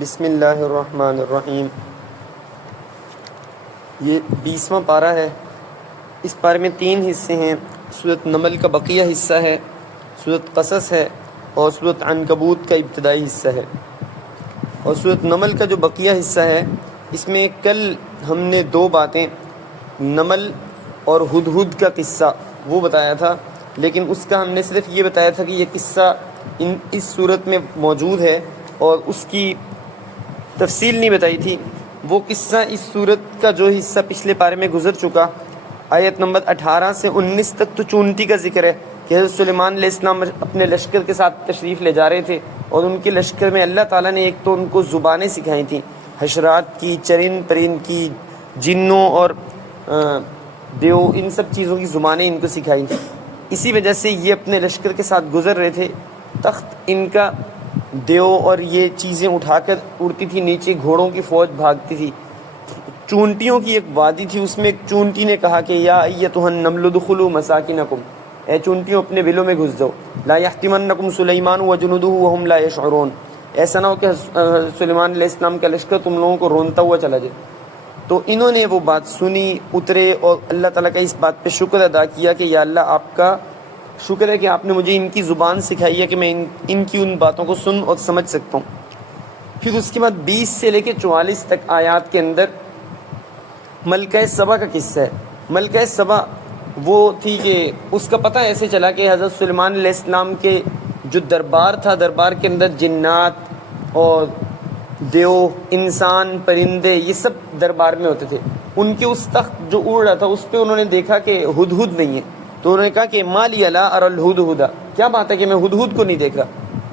بسم اللہ الرحمن الرحیم۔ یہ 20واں پارہ ہے۔ اس پارے میں 3 حصے ہیں۔ سورۃ نمل کا بقیہ حصہ ہے، سورۃ قصص ہے اور سورۃ عنکبوت کا ابتدائی حصہ ہے۔ اور سورۃ نمل کا جو بقیہ حصہ ہے، اس میں کل ہم نے 2 باتیں، نمل اور ہدہد کا قصہ وہ بتایا تھا، لیکن اس کا ہم نے صرف یہ بتایا تھا کہ یہ قصہ اس صورت میں موجود ہے اور اس کی تفصیل نہیں بتائی تھی۔ وہ قصہ اس صورت کا جو حصہ پچھلے پارے میں گزر چکا، آیت نمبر 18 سے 19 تک تو چونٹی کا ذکر ہے کہ حضرت سلیمان علیہ السلام اپنے لشکر کے ساتھ تشریف لے جا رہے تھے، اور ان کے لشکر میں اللہ تعالیٰ نے ایک تو ان کو زبانیں سکھائی تھیں، حشرات کی، چرند پرند کی، جنوں اور دیو، ان سب چیزوں کی زبانیں ان کو سکھائی تھیں۔ اسی وجہ سے یہ اپنے لشکر کے ساتھ گزر رہے تھے۔ تخت ان کا دیو اور یہ چیزیں اٹھا کر اڑتی تھی، نیچے گھوڑوں کی فوج بھاگتی تھی۔ چونٹیوں کی ایک وادی تھی، اس میں ایک چونٹی نے کہا کہ یا ایتھا النمل ادخلوا مساکنکم، اے چونٹیوں اپنے بلوں میں گھس جاؤ، لا یحطمنکم سلیمان وجنودہ وہم لا یشعرون، ایسا نہ ہو کہ سلیمان علیہ السلام کا لشکر تم لوگوں کو رونتا ہوا چلا جائے۔ تو انہوں نے وہ بات سنی، اترے اور اللہ تعالیٰ کا اس بات پہ شکر ادا کیا کہ یا اللہ آپ کا شکر ہے کہ آپ نے مجھے ان کی زبان سکھائی ہے کہ میں ان کی ان باتوں کو سن اور سمجھ سکتا ہوں۔ پھر اس کے بعد 20 سے لے کے 44 تک آیات کے اندر ملکہ سبا کا قصہ ہے۔ ملکہ سبا وہ تھی کہ اس کا پتہ ایسے چلا کہ حضرت سلیمان علیہ السلام کے جو دربار تھا، دربار کے اندر جنات اور دیو، انسان، پرندے، یہ سب دربار میں ہوتے تھے۔ ان کے اس تخت جو اڑ رہا تھا اس پہ انہوں نے دیکھا کہ ہدہد نہیں ہے، تو انہوں نے کہا کہ ما لی لا اری الہدہد، کیا بات ہے کہ میں ہدہد کو نہیں دیکھ رہا،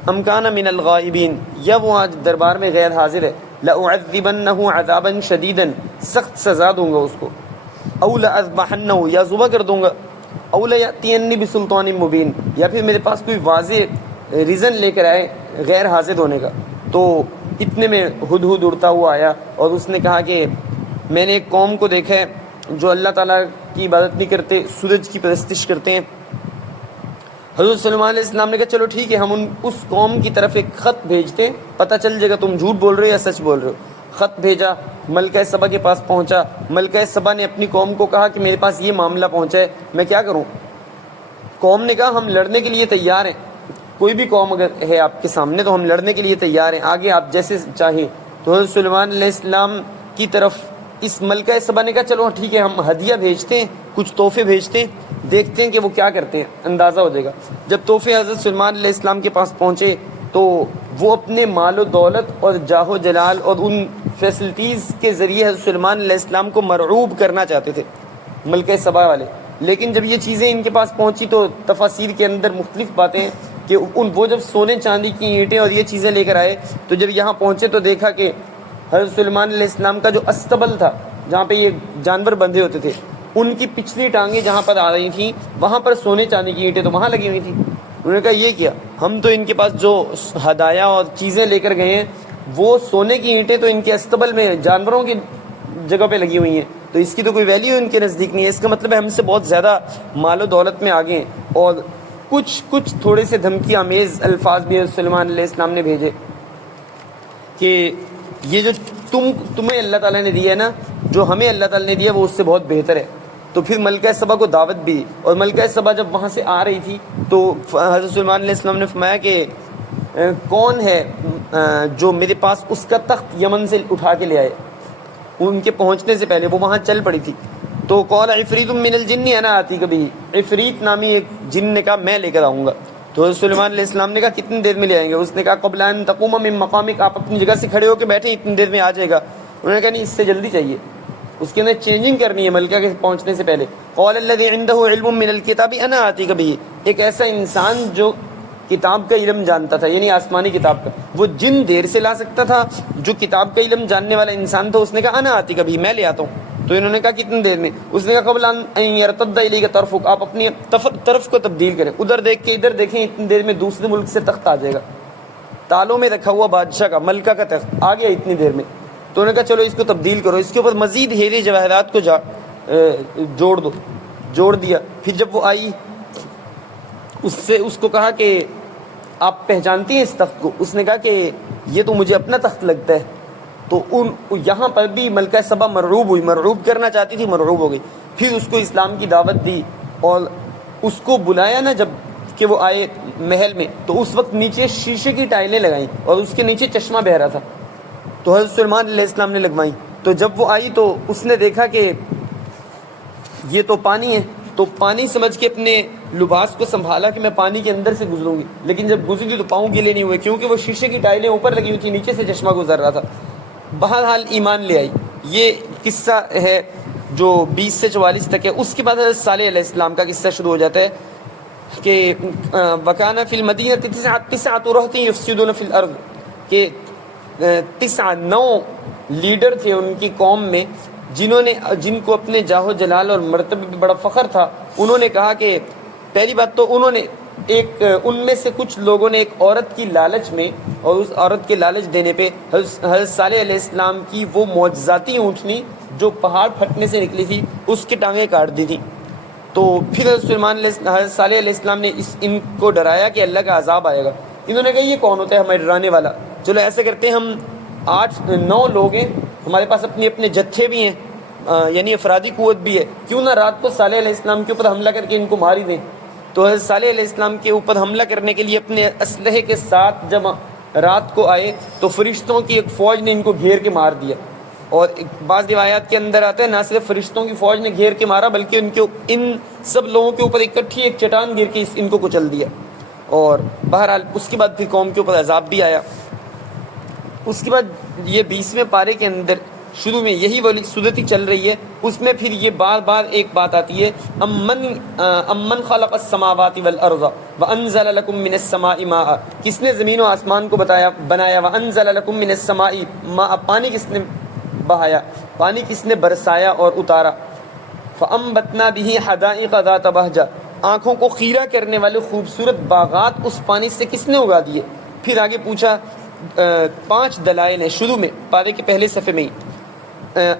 ام کان من الغائبین، یا وہ آج دربار میں غیر حاضر ہے، لأعذبنہ عذابا شدیدا، سخت سزا دوں گا اس کو، او لأذبحنہ، یا ذبح کر دوں گا، او لیأتینی بسلطان مبین، یا پھر میرے پاس کوئی واضح ریزن لے کر آئے غیر حاضر ہونے کا۔ تو اتنے میں ہدہد اڑتا ہوا آیا اور اس نے کہا کہ میں نے ایک قوم کو دیکھا ہے جو اللہ تعالیٰ کی عبادت نہیں کرتے، سورج کی پرستش کرتے ہیں۔ حضرت سلیمان علیہ السلام نے کہا چلو ٹھیک ہے، ہم اس قوم کی طرف ایک خط بھیجتے ہیں، پتہ چل جائے گا تم جھوٹ بول رہے ہو یا سچ بول رہے ہو۔ خط بھیجا، ملکہ سبا کے پاس پہنچا۔ ملکہ سبا نے اپنی قوم کو کہا کہ میرے پاس یہ معاملہ پہنچا ہے، میں کیا کروں؟ قوم نے کہا ہم لڑنے کے لیے تیار ہیں، کوئی بھی قوم اگر ہے آپ کے سامنے تو ہم لڑنے کے لیے تیار ہیں، آگے آپ جیسے چاہیں۔ تو حضرت سلیمان علیہ السلام کی طرف اس ملکہ سبا نے کہا چلو ٹھیک ہے، ہم ہدیہ بھیجتے ہیں، کچھ تحفے بھیجتے ہیں، دیکھتے ہیں کہ وہ کیا کرتے ہیں، اندازہ ہو جائے گا۔ جب تحفے حضرت سلیمان علیہ السلام کے پاس پہنچے تو وہ اپنے مال و دولت اور جاہ و جلال اور ان فیسلٹیز کے ذریعے حضرت سلیمان علیہ السلام کو مرعوب کرنا چاہتے تھے ملکہ سبا والے۔ لیکن جب یہ چیزیں ان کے پاس پہنچی تو تفاسیر کے اندر مختلف باتیں ہیں کہ وہ جب سونے چاندی کی اینٹیں اور یہ چیزیں لے کر آئے تو جب یہاں پہنچے تو دیکھا کہ حضرت سلیمان علیہ السلام کا جو استبل تھا، جہاں پہ یہ جانور بندھے ہوتے تھے، ان کی پچھلی ٹانگیں جہاں پر آ رہی تھیں وہاں پر سونے چاندی کی اینٹیں تو وہاں لگی ہوئی تھیں۔ انہوں نے کہا یہ کیا، ہم تو ان کے پاس جو ہدایا اور چیزیں لے کر گئے ہیں وہ سونے کی اینٹیں تو ان کے استبل میں جانوروں کی جگہ پہ لگی ہوئی ہیں، تو اس کی تو کوئی ویلیو ان کے نزدیک نہیں ہے، اس کا مطلب ہے ہم سے بہت زیادہ مال و دولت میں آگے ہیں۔ اور کچھ تھوڑے سے دھمکی آمیز الفاظ بھی سلیمان علیہ السلام نے بھیجے کہ یہ جو تمہیں اللہ تعالیٰ نے دیا ہے نا، جو ہمیں اللہ تعالیٰ نے دیا وہ اس سے بہت بہتر ہے۔ تو پھر ملکہ سبا کو دعوت بھی، اور ملکہ سبا جب وہاں سے آ رہی تھی تو حضرت سلیمان علیہ السلام نے فرمایا کہ کون ہے جو میرے پاس اس کا تخت یمن سے اٹھا کے لے آئے۔ ان کے پہنچنے سے پہلے وہ وہاں چل پڑی تھی، تو قال عفریت من الجن انا آتیک بہ، عفریت نامی ایک جن نے کہا میں لے کر آؤں گا۔ تو حضرت سلیمان علیہ السلام نے کہا کتنی دیر میں لے آئیں گے؟ اس نے کہا قبل ان تقوم من مقامک، آپ اپنی جگہ سے کھڑے ہو کے بیٹھے، اتنی دیر میں آ جائے گا۔ انہوں نے کہا نہیں، اس سے جلدی چاہیے، اس کے اندر چینجنگ کرنی ہے ملکہ کے پہنچنے سے پہلے۔ قال الذی عنده علم من الکتاب انا آتیک بہ، ایک ایسا انسان جو کتاب کا علم جانتا تھا، یعنی آسمانی کتاب کا، وہ جن دیر سے لا سکتا تھا، جو کتاب کا علم جاننے والا انسان تھا، اس نے کہا انا آتیک بہ، میں لے آتا ہوں۔ تو انہوں نے کہا کتنی دیر میں؟ اس نے کہا قبل ان یرتد الیک طرفک، آپ اپنی طرف کو تبدیل کریں، ادھر دیکھ کے ادھر دیکھیں، اتنی دیر میں دوسرے ملک سے تخت آ جائے گا، تالوں میں رکھا ہوا بادشاہ کا، ملکہ کا تخت آ گیا اتنی دیر میں۔ تو انہوں نے کہا چلو اس کو تبدیل کرو، اس کے اوپر مزید ہیرے جواہرات کو جوڑ دیا۔ پھر جب وہ آئی اس کو کہا کہ آپ پہچانتی ہیں اس تخت کو؟ اس نے کہا کہ یہ تو مجھے اپنا تخت لگتا ہے. تو یہاں پر بھی ملکہ سبا مرعوب ہوئی, مرعوب کرنا چاہتی تھی, مرعوب ہو گئی. پھر اس کو اسلام کی دعوت دی اور اس کو بلایا نا جب کہ وہ آئے محل میں, تو اس وقت نیچے شیشے کی ٹائلیں لگائیں اور اس کے نیچے چشمہ بہہ رہا تھا, تو حضرت سلیمان علیہ السلام نے لگوائیں. تو جب وہ آئی تو اس نے دیکھا کہ یہ تو پانی ہے, تو پانی سمجھ کے اپنے لباس کو سنبھالا کہ میں پانی کے اندر سے گزروں گی, لیکن جب گزری تو پاؤں گیلے نہیں ہوئے کیونکہ وہ شیشے کی ٹائلیں اوپر لگی ہوئی تھی, نیچے سے چشمہ گزر رہا تھا. بہرحال ایمان لے آئی. یہ قصہ ہے جو 20 سے 44 تک ہے. اس کے بعد حضرت صالح علیہ السلام کا قصہ شروع ہو جاتا ہے کہ وَكَانَ فِي الْمَدِينَةِ تِسْعَةُ رَهْطٍ يُفْسِدُونَ فِي الْأَرْضِ, کہ 9 لیڈر تھے ان کی قوم میں جن کو اپنے جاہ و جلال اور مرتبے پہ بڑا فخر تھا. انہوں نے کہا کہ پہلی بات تو انہوں نے ان میں سے کچھ لوگوں نے ایک عورت کی لالچ میں اور اس عورت کے لالچ دینے پہ حضرت صالح علیہ السلام کی وہ معجزاتی اونٹنی جو پہاڑ پھٹنے سے نکلی تھی اس کی ٹانگیں کاٹ دی تھی. تو پھر حضرت صالح علیہ السلام نے ان کو ڈرایا کہ اللہ کا عذاب آئے گا. انہوں نے کہا یہ کون ہوتا ہے ہمیں ڈرانے والا, چلو ایسے کرتے ہیں, ہم 8-9 لوگ ہیں, ہمارے پاس اپنے جتھے بھی ہیں, یعنی افرادی قوت بھی ہے, کیوں نہ رات کو صالح علیہ السلام کے اوپر حملہ کر کے ان کو مار ہی دیں. تو حضرت صالح علیہ السلام کے اوپر حملہ کرنے کے لیے اپنے اسلحے کے ساتھ جب رات کو آئے تو فرشتوں کی ایک فوج نے ان کو گھیر کے مار دیا. اور بعض روایات کے اندر آتا ہے نہ صرف فرشتوں کی فوج نے گھیر کے مارا بلکہ ان سب لوگوں کے اوپر اکٹھی ایک چٹان گر کے ان کو کچل دیا. اور بہرحال اس کے بعد پھر قوم کے اوپر عذاب بھی آیا. اس کے بعد یہ 20ویں پارے کے اندر شروع میں یہی والی صورت ہی چل رہی ہے. اس میں پھر یہ بار ایک بات آتی ہے, امن خلق السماوات والارض وانزل لكم من السماء ماء, کس نے زمین و آسمان کو بنایا, وانزل لكم من السماء ماء, پانی کس نے بہایا, پانی کس نے برسایا اور اتارا, فانبتنا به حدائق ذات بہجہ, آنکھوں کو خیرہ کرنے والے خوبصورت باغات اس پانی سے کس نے اگا دیے. پھر آگے پوچھا 5 دلائل ہیں شروع میں پارے کے پہلے صفحے میں ہی,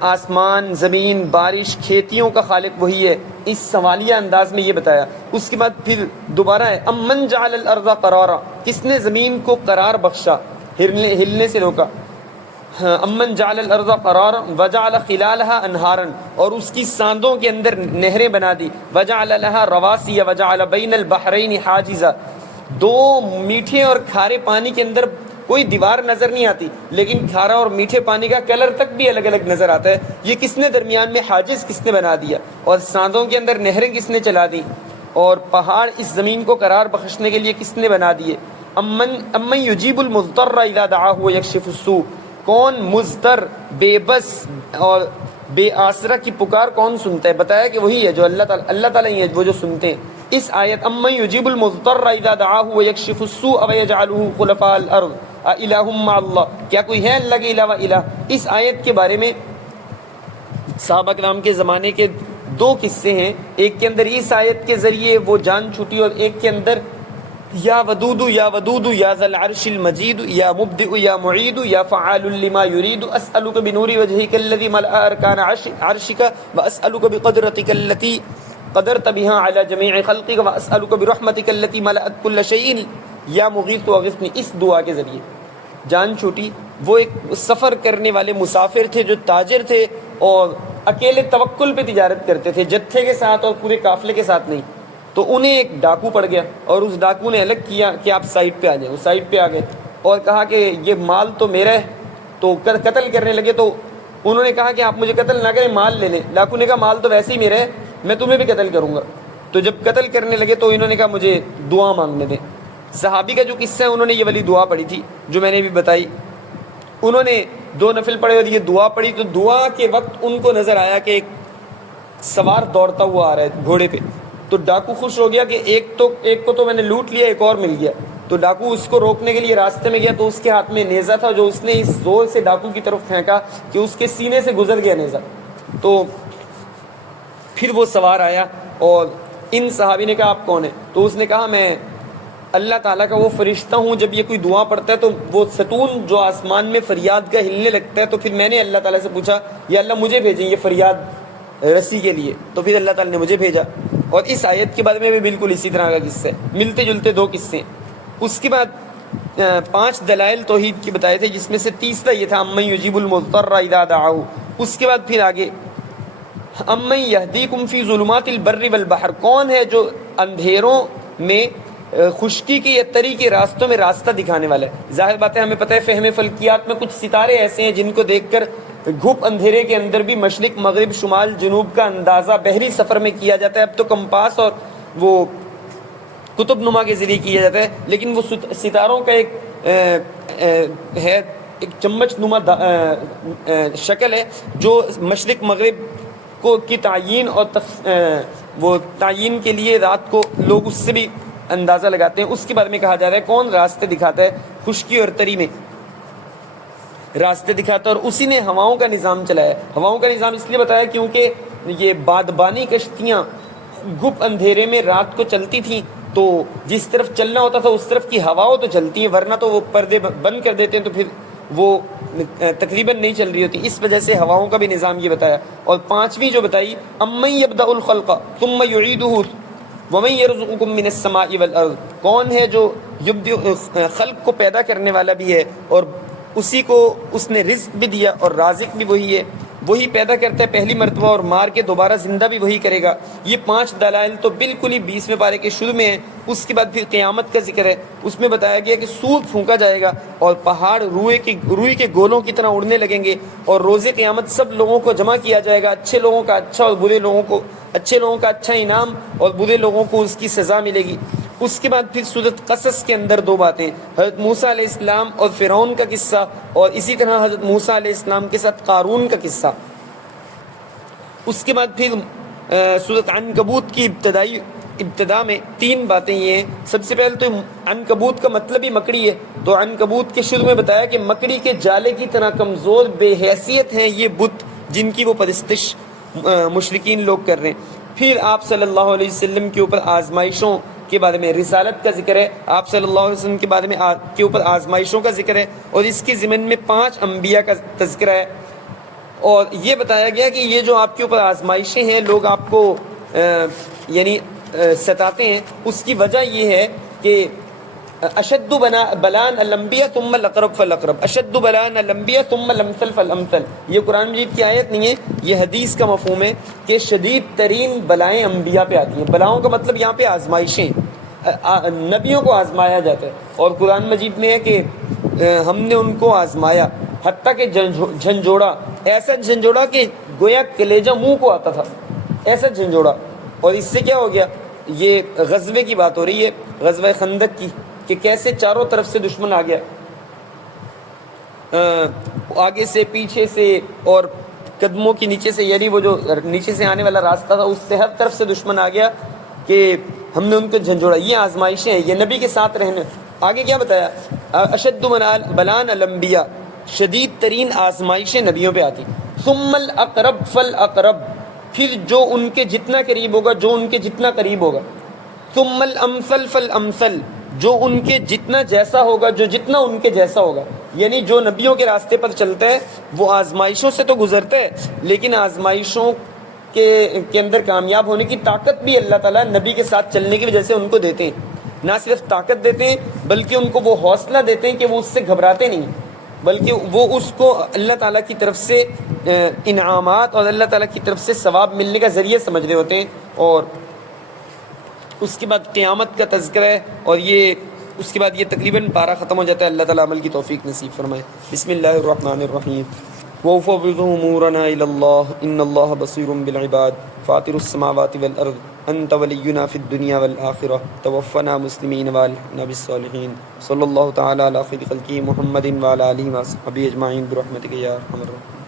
آسمان, زمین, بارش, کھیتیوں کا خالق وہی ہے, اس سوالیہ انداز میں یہ بتایا. اس کے بعد پھر دوبارہ ہے امن جعل الارض قرارا, کس نے زمین کو قرار بخشا, ہلنے سے روکا. امن جعل الارض قرارا وجعل خلالها انہارا, اور اس کی ساندوں کے اندر نہریں بنا دی. وجعل لها رواسي وجعل بین البحرین حاجزا, 2 میٹھے اور کھارے پانی کے اندر کوئی دیوار نظر نہیں آتی لیکن کھارا اور میٹھے پانی کا کلر تک بھی الگ الگ نظر آتا ہے. یہ کس نے درمیان میں حاجز کس نے بنا دیا, اور ساندوں کے اندر نہریں کس نے چلا دی, اور پہاڑ اس زمین کو قرار بخشنے کے لیے کس نے بنا دیے. امن یجیب المضطر اذا دعاه ویکشف السوء, کون مضطر, بے بس اور بے آسرا کی پکار کون سنتا ہے, بتایا کہ وہی ہے جو اللہ تعالیٰ ہی ہے وہ جو سنتے ہیں. اس آیت امن یجیب المضطر اذا دعاه ویکشف السوء ویجعله خلفاء الارض الہ مع اللہ, کیا کوئی ہے اللہ کے علاوہ الہ. اس آیت کے بارے میں صحابہ کرام کے زمانے کے 2 قصے ہیں. ایک کے اندر اس آیت کے ذریعے وہ جان چھوٹی, اور ایک کے اندر یا ودود یا ذا العرش المجید یا مبدئ یا معید یا فعال لما یرید, اسألک بنور وجهک الذی ملأ ارکان عرشک واسألک بقدرتک التي قدرت بها على جميع خلقك واسألک برحمتک التي ملأت كل شيء یا مغیث اغثنی. اس دعا کے ذریعے جان چھوٹی. وہ ایک سفر کرنے والے مسافر تھے جو تاجر تھے اور اکیلے توکل پہ تجارت کرتے تھے, جتھے کے ساتھ اور پورے قافلے کے ساتھ نہیں. تو انہیں ایک ڈاکو پڑ گیا اور اس ڈاکو نے الگ کیا کہ آپ سائٹ پہ آ جائیں. وہ سائٹ پہ آ گئے اور کہا کہ یہ مال تو میرا ہے, تو قتل کرنے لگے. تو انہوں نے کہا کہ آپ مجھے قتل نہ کریں, مال لے لیں. ڈاکو نے کہا مال تو ویسے ہی میرا ہے, میں تمہیں بھی قتل کروں گا. تو جب قتل کرنے لگے تو انہوں نے کہا مجھے دعا مانگنے دیں. صحابی کا جو قصہ ہے انہوں نے یہ والی دعا پڑھی تھی جو میں نے بھی بتائی. انہوں نے 2 نفل پڑھے اور یہ دعا پڑھی. تو دعا کے وقت ان کو نظر آیا کہ ایک سوار دوڑتا ہوا آ رہا ہے گھوڑے پہ. تو ڈاکو خوش ہو گیا کہ ایک کو تو میں نے لوٹ لیا, ایک اور مل گیا. تو ڈاکو اس کو روکنے کے لیے راستے میں گیا تو اس کے ہاتھ میں نیزہ تھا جو اس نے اس زور سے ڈاکو کی طرف پھینکا کہ اس کے سینے سے گزر گیا نیزہ. تو پھر وہ سوار آیا اور ان صحابی نے کہا آپ کون ہیں؟ تو اس نے کہا میں اللہ تعالیٰ کا وہ فرشتہ ہوں. جب یہ کوئی دعا پڑھتا ہے تو وہ ستون جو آسمان میں فریاد کا ہلنے لگتا ہے, تو پھر میں نے اللہ تعالیٰ سے پوچھا یا اللہ مجھے بھیجیں یہ فریاد رسی کے لیے. تو پھر اللہ تعالیٰ نے مجھے بھیجا. اور اس آیت کے بارے میں بھی بالکل اسی طرح کا قصہ ہے, ملتے جلتے 2 قصے ہیں. اس کے بعد 5 دلائل توحید کی بتائے تھے، جس میں سے تیسرا یہ تھا امن یجیب المضطر اذا دعاہ۔ اس کے بعد پھر آگے امن یہدیکم فی ظلمات البر والبحر، کون ہے جو اندھیروں میں خشکی کے یا تری کے راستوں میں راستہ دکھانے والا ہے۔ ظاہر بات ہے، ہمیں پتہ ہے فہم فلکیات میں کچھ ستارے ایسے ہیں جن کو دیکھ کر گھپ اندھیرے کے اندر بھی مشرق مغرب شمال جنوب کا اندازہ بحری سفر میں کیا جاتا ہے۔ اب تو کمپاس اور وہ قطب نما کے ذریعے کیا جاتا ہے، لیکن وہ ستاروں کا ایک ہے، ایک چمچ نما شکل ہے جو مشرق مغرب کو کی تعیین اور وہ تعیین کے لیے رات کو لوگ اس سے بھی اندازہ لگاتے ہیں۔ اس کے بارے میں کہا جا رہا ہے کون راستے دکھاتا ہے خشکی اور تری میں راستے دکھاتا ہے، اور اسی نے ہواؤں کا نظام چلایا۔ ہواؤں کا نظام اس لیے بتایا کیونکہ یہ بادبانی کشتیاں گھپ اندھیرے میں رات کو چلتی تھیں، تو جس طرف چلنا ہوتا تھا اس طرف کی ہواؤں تو چلتی ہیں، ورنہ تو وہ پردے بند کر دیتے ہیں تو پھر وہ تقریباً نہیں چل رہی ہوتی۔ اس وجہ سے ہواؤں کا بھی نظام یہ بتایا۔ اور 5ویں جو بتائی امن یبدأ الخلق ثم یعیدہ ومن یرزقکم من السماء والارض، کون ہے جو خلق کو پیدا کرنے والا بھی ہے اور اسی کو اس نے رزق بھی دیا، اور رازق بھی وہی ہے، وہی پیدا کرتا ہے پہلی مرتبہ اور مار کے دوبارہ زندہ بھی وہی کرے گا۔ یہ 5 دلائل تو بالکل ہی 20ویں پارے کے شروع میں ہیں۔ اس کے بعد پھر قیامت کا ذکر ہے، اس میں بتایا گیا کہ سور پھونکا جائے گا اور پہاڑ روئی کے گولوں کی طرح اڑنے لگیں گے، اور روز قیامت سب لوگوں کو جمع کیا جائے گا، اچھے لوگوں کا اچھا اور برے لوگوں کو اچھے لوگوں کا اچھا انعام اور برے لوگوں کو اس کی سزا ملے گی۔ اس کے بعد پھر سورۃ قصص کے اندر 2 باتیں، حضرت موسیٰ علیہ السلام اور فرعون کا قصہ، اور اسی طرح حضرت موسیٰ علیہ السلام کے ساتھ قارون کا قصہ۔ اس کے بعد پھر سورۃ عنکبوت کی ابتدا میں 3 باتیں یہ ہیں۔ سب سے پہلے تو عنکبوت کا مطلب ہی مکڑی ہے، تو عنکبوت کے شروع میں بتایا کہ مکڑی کے جالے کی طرح کمزور بے حیثیت ہیں یہ بت جن کی وہ پرستش مشرکین لوگ کر رہے ہیں۔ پھر آپ صلی اللہ علیہ وسلم کے اوپر آزمائشوں کے بارے میں رسالت کا ذکر ہے، آپ صلی اللہ علیہ وسلم کے بارے میں کے اوپر آزمائشوں کا ذکر ہے، اور اس کے ضمن میں 5 انبیاء کا تذکرہ ہے۔ اور یہ بتایا گیا کہ یہ جو آپ کے اوپر آزمائشیں ہیں، لوگ آپ کو یعنی ستاتے ہیں، اس کی وجہ یہ ہے کہ اشد بلان الانبیاء ثم الاقرب فالاقرب، اشد بلان الانبیاء ثم الامثل فالامثل۔ یہ قرآن مجید کی آیت نہیں ہے، یہ حدیث کا مفہوم ہے کہ شدید ترین بلائیں انبیاء پہ آتی ہیں۔ بلاؤں کا مطلب یہاں پہ آزمائشیں، نبیوں کو آزمایا جاتا ہے، اور قرآن مجید میں ہے کہ ہم نے ان کو آزمایا حتیٰ کہ جھنجھوڑا، ایسا جھنجھوڑا کہ گویا کلیجہ منہ کو آتا تھا، ایسا جھنجھوڑا۔ اور اس سے کیا ہو گیا، یہ غزوے کی بات ہو رہی ہے، غزوہ خندق کی، کہ کیسے چاروں طرف سے دشمن آ گیا، آگے سے پیچھے سے اور قدموں کی نیچے سے، یعنی وہ جو نیچے سے آنے والا راستہ تھا اس سے ہر طرف سے دشمن آ گیا کہ ہم نے ان کو جھنجھوڑا۔ یہ آزمائشیں ہیں، یہ نبی کے ساتھ رہنا۔ آگے کیا بتایا، اشد بلان الانبیاء، شدید ترین آزمائشیں نبیوں پہ آتی۔ ثم الاقرب فالاقرب، پھر جو ان کے جتنا قریب ہوگا، جو ان کے جتنا قریب ہوگا۔ ثم الامثل فالامثل، جو ان کے جتنا جیسا ہوگا، جو جتنا ان کے جیسا ہوگا۔ یعنی جو نبیوں کے راستے پر چلتا ہے وہ آزمائشوں سے تو گزرتا ہے، لیکن آزمائشوں کے اندر کامیاب ہونے کی طاقت بھی اللہ تعالیٰ نبی کے ساتھ چلنے کی وجہ سے ان کو دیتے ہیں۔ نہ صرف طاقت دیتے ہیں بلکہ ان کو وہ حوصلہ دیتے ہیں کہ وہ اس سے گھبراتے نہیں، بلکہ وہ اس کو اللہ تعالیٰ کی طرف سے انعامات اور اللہ تعالیٰ کی طرف سے ثواب ملنے کا ذریعہ سمجھ رہے ہوتے ہیں۔ اور اس کے بعد قیامت کا تذکرہ ہے، اور یہ اس کے بعد یہ تقریباً پارہ ختم ہو جاتا ہے۔ اللہ تعالیٰ عمل کی توفیق نصیب فرمائے۔ بسم اللہ الرحمن الرحیم۔ وَأُفَوِّضُ أُمُورَنَا إِلَى اللَّهِ إِنَّ اللَّهَ بَصِيرٌ بِالْعِبَادِ فَاطِرُ السَّمَاوَاتِ وَالْأَرْضِ أَنْتَ وَلِيُّنَا فِي الدُّنْيَا وَالْآخِرَةِ تَوَفَّنَا مُسْلِمِينَ وَأَلْحِقْنَا بِالصَّالِحِينَ صلی اللہ تعالیٰ علی خیر خلقہ محمد وعلی آلہ وصحبہ اجمعین برحمتک یا ارحم الراحمین۔